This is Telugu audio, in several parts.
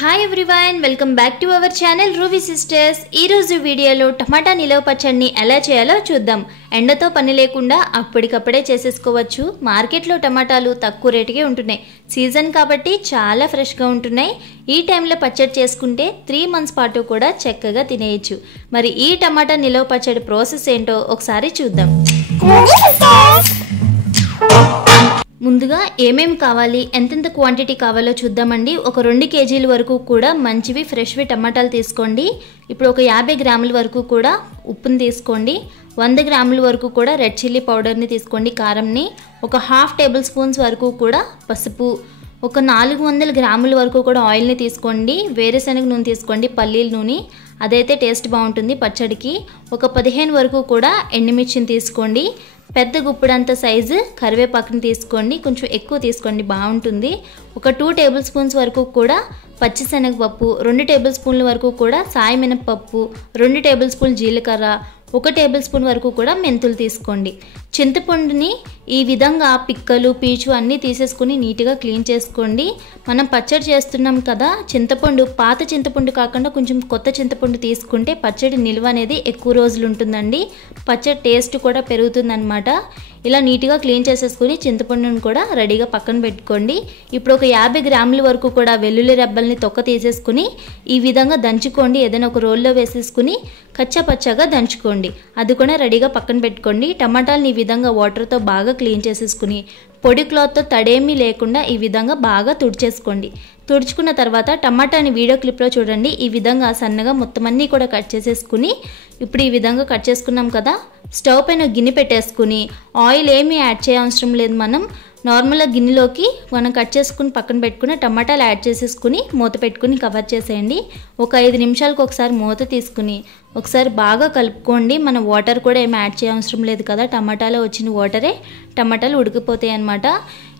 Hi everyone, welcome back to our channel ruby sisters. ఈ రోజు వీడియోలో టమాటా నిలవ పచ్చడిని ఎలా చేయాలో చూద్దాం. ఎండతో పని లేకుండా అప్పటికప్పుడే చేసేసుకోవచ్చు. మార్కెట్లో టమాటాలు తక్కువ రేటుకే ఉంటున్నాయి. సీజన్ కాబట్టి చాలా ఫ్రెష్గా ఉంటున్నాయి. ఈ టైంలో పచ్చడి చేసుకుంటే 3 months పాటు కూడా చక్కగా తినేయచ్చు. మరి ఈ టమాటా నిలవ పచ్చడి ప్రాసెస్ ఏంటో ఒకసారి చూద్దాం. ముందుగా ఏమేమి కావాలి, ఎంతెంత క్వాంటిటీ కావాలో చూద్దామండి. ఒక 2 kg వరకు కూడా మంచివి ఫ్రెష్వి టమాటాలు తీసుకోండి. ఇప్పుడు ఒక 50 grams వరకు కూడా ఉప్పుని తీసుకోండి. 100 grams వరకు కూడా రెడ్ చిల్లీ పౌడర్ని తీసుకోండి, కారంని. ఒక 1/2 tablespoons వరకు కూడా పసుపు. ఒక 400 grams వరకు కూడా ఆయిల్ని తీసుకోండి. వేరుశనగ నూనె తీసుకోండి, పల్లీల నూనె, అదైతే టేస్ట్ బాగుంటుంది పచ్చడికి. ఒక 15 వరకు కూడా ఎండుమిర్చిని తీసుకోండి. పెద్ద గుప్పిడంత సైజు కరివేపాకుని తీసుకోండి, కొంచెం ఎక్కువ తీసుకోండి, బాగుంటుంది. ఒక 2 tablespoons వరకు కూడా పచ్చిశనగపప్పు, 2 tablespoons వరకు కూడా సాయి మినపప్పు, 2 tablespoons జీలకర్ర, 1 tablespoon వరకు కూడా మెంతులు తీసుకోండి. చింతపండుని ఈ విధంగా పిక్కలు పీచు అన్నీ తీసేసుకుని నీట్గా క్లీన్ చేసుకోండి. మనం పచ్చడి చేస్తున్నాం కదా, చింతపండు పాత చింతపండు కాకుండా కొంచెం కొత్త చింతపండు తీసుకుంటే పచ్చడి నిల్వ అనేది ఎక్కువ రోజులు ఉంటుందండి. పచ్చడి టేస్ట్ కూడా పెరుగుతుందన్నమాట. ఇలా నీట్గా క్లీన్ చేసేసుకుని చింతపండుని కూడా రెడీగా పక్కన పెట్టుకోండి. ఇప్పుడు ఒక 50 grams వరకు కూడా వెల్లుల్లి రెబ్బల్ని తొక్క తీసేసుకుని ఈ విధంగా దంచుకోండి. ఏదైనా ఒక రోల్లో వేసేసుకుని కచ్చా పచ్చగా దంచుకోండి. అది కూడా రెడీగా పక్కన పెట్టుకోండి. టమాటాలని ఈ విధంగా వాటర్తో బాగా క్లీన్ చేసేసుకుని పొడి క్లాత్తో తడేమీ లేకుండా ఈ విధంగా బాగా తుడిచేసుకోండి. తుడుచుకున్న తర్వాత టమాటాని వీడియో క్లిప్లో చూడండి, ఈ విధంగా సన్నగా మొత్తం అన్నీ కూడా కట్ చేసేసుకుని ఇప్పుడు ఈ విధంగా కట్ చేసుకున్నాం కదా, స్టవ్ పైన గిన్నె పెట్టేసుకుని ఆయిల్ ఏమీ యాడ్ చేయవసరం లేదు. మనం నార్మల్గా గిన్నెలోకి మనం కట్ చేసుకుని పక్కన పెట్టుకుని టమాటాలు యాడ్ చేసేసుకుని మూత పెట్టుకుని కవర్ చేసేయండి. ఒక 5 నిమిషాలకు ఒకసారి మూత తీసుకుని ఒకసారి బాగా కలుపుకోండి. మనం వాటర్ కూడా ఏమి యాడ్ చేయవసరం లేదు కదా, టమాటాలో వచ్చిన వాటరే టమాటాలు ఉడికిపోతాయి అన్నమాట.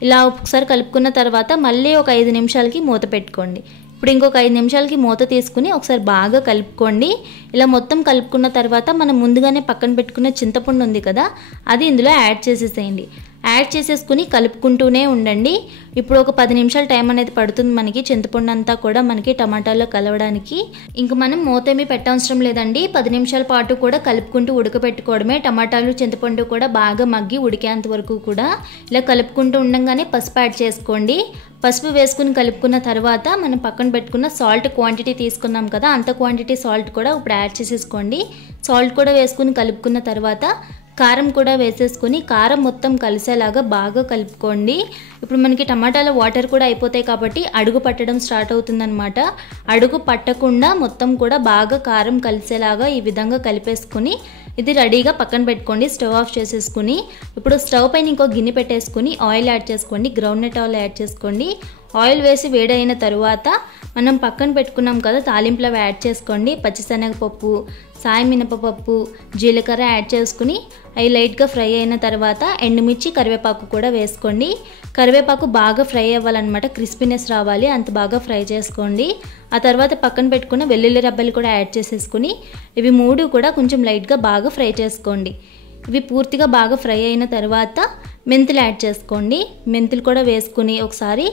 ఇలా ఒకసారి కలుపుకున్న తర్వాత మళ్ళీ ఒక 5 నిమిషాలకి మూత పెట్టుకోండి. ఇప్పుడు ఇంకొక 5 నిమిషాలకి మూత తీసుకుని ఒకసారి బాగా కలుపుకోండి. ఇలా మొత్తం కలుపుకున్న తర్వాత మనం ముందుగానే పక్కన పెట్టుకున్న చింతపండు ఉంది కదా, అది ఇందులో యాడ్ చేసేసేయండి. యాడ్ చేసేసుకుని కలుపుకుంటూనే ఉండండి. ఇప్పుడు ఒక 10 నిమిషాల టైం అనేది పడుతుంది మనకి చింతపండు అంతా కూడా మనకి టమాటాలో కలవడానికి. ఇంక మనం మూత ఏమీ పెట్టవసరం లేదండి. 10 నిమిషాల పాటు కూడా కలుపుకుంటూ ఉడకబెట్టుకోవడమే. టమాటాలు చింతపండు కూడా బాగా మగ్గి ఉడికేంత వరకు కూడా ఇలా కలుపుకుంటూ ఉండగానే పసుపు యాడ్ చేసుకోండి. పసుపు వేసుకుని కలుపుకున్న తర్వాత మనం పక్కన పెట్టుకున్న సాల్ట్ క్వాంటిటీ తీసుకున్నాం కదా, అంత క్వాంటిటీ సాల్ట్ కూడా ఇప్పుడు యాడ్ చేసేసుకోండి. సాల్ట్ కూడా వేసుకుని కలుపుకున్న తర్వాత కారం కూడా వేసేసుకొని కారం మొత్తం కలిసేలాగా బాగా కలుపుకోండి. ఇప్పుడు మనకి టమాటాల వాటర్ కూడా అయిపోతాయి కాబట్టి అడుగు పట్టడం స్టార్ట్ అవుతుందన్నమాట. అడుగు పట్టకుండా మొత్తం కూడా బాగా కారం కలిసేలాగా ఈ విధంగా కలిపేసుకుని ఇది రెడీగా పక్కన పెట్టుకోండి. స్టవ్ ఆఫ్ చేసేసుకుని ఇప్పుడు స్టవ్ పైన ఇంకో గిన్నె పెట్టేసుకుని ఆయిల్ యాడ్ చేసుకోండి. గ్రౌండ్నట్ ఆయిల్ యాడ్ చేసుకోండి. ఆయిల్ వేసి వేడైన తరువాత మనం పక్కన పెట్టుకున్నాం కదా తాలింపులో యాడ్ చేసుకోండి. పచ్చిశనగపప్పు, సాయి మినపప్పు, జీలకర్ర యాడ్ చేసుకుని అవి లైట్గా ఫ్రై అయిన తర్వాత ఎండుమిర్చి కరివేపాకు కూడా వేసుకోండి. కరివేపాకు బాగా ఫ్రై అవ్వాలన్నమాట, క్రిస్పీనెస్ రావాలి, అంత బాగా ఫ్రై చేసుకోండి. ఆ తర్వాత పక్కన పెట్టుకున్న వెల్లుల్లి రెబ్బలు కూడా యాడ్ చేసేసుకుని ఇవి 3 కూడా కొంచెం లైట్గా బాగా ఫ్రై చేసుకోండి. ఇవి పూర్తిగా బాగా ఫ్రై అయిన తర్వాత మెంతులు యాడ్ చేసుకోండి. మెంతులు కూడా వేసుకుని ఒకసారి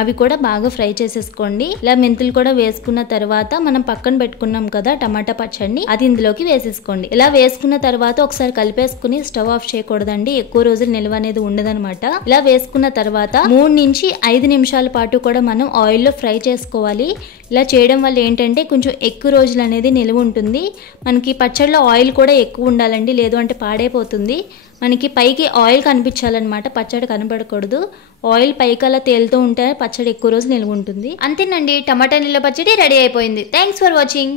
అవి కూడా బాగా ఫ్రై చేసేసుకోండి. ఇలా మెంతులు కూడా వేసుకున్న తర్వాత మనం పక్కన పెట్టుకున్నాం కదా టమాటా పచ్చడిని, అది ఇందులోకి వేసేసుకోండి. ఇలా వేసుకున్న తర్వాత ఒకసారి కలిపేసుకుని స్టవ్ ఆఫ్ చేయకూడదండి, ఎక్కువ రోజులు నిల్వ అనేది ఉండదన్నమాట. ఇలా వేసుకున్న తర్వాత 3 నుంచి 5 నిమిషాల పాటు కూడా మనం ఆయిల్లో ఫ్రై చేసుకోవాలి. ఇలా చేయడం వల్ల ఏంటంటే కొంచెం ఎక్కువ రోజులు అనేది నిల్వ ఉంటుంది. మనకి పచ్చడిలో ఆయిల్ కూడా ఎక్కువ ఉండాలండి, లేదు అంటే పాడైపోతుంది. మనకి పైకి ఆయిల్ కనిపించాలన్నమాట, పచ్చడి కనబడకూడదు. ఆయిల్ పైకి అలా తేలుతూ ఉంటే పచ్చడి ఎక్కువ రోజులు నిల్వ ఉంటుంది. అంతేనండి, టమాటా నిల్వ పచ్చడి రెడీ అయిపోయింది. Thanks for watching.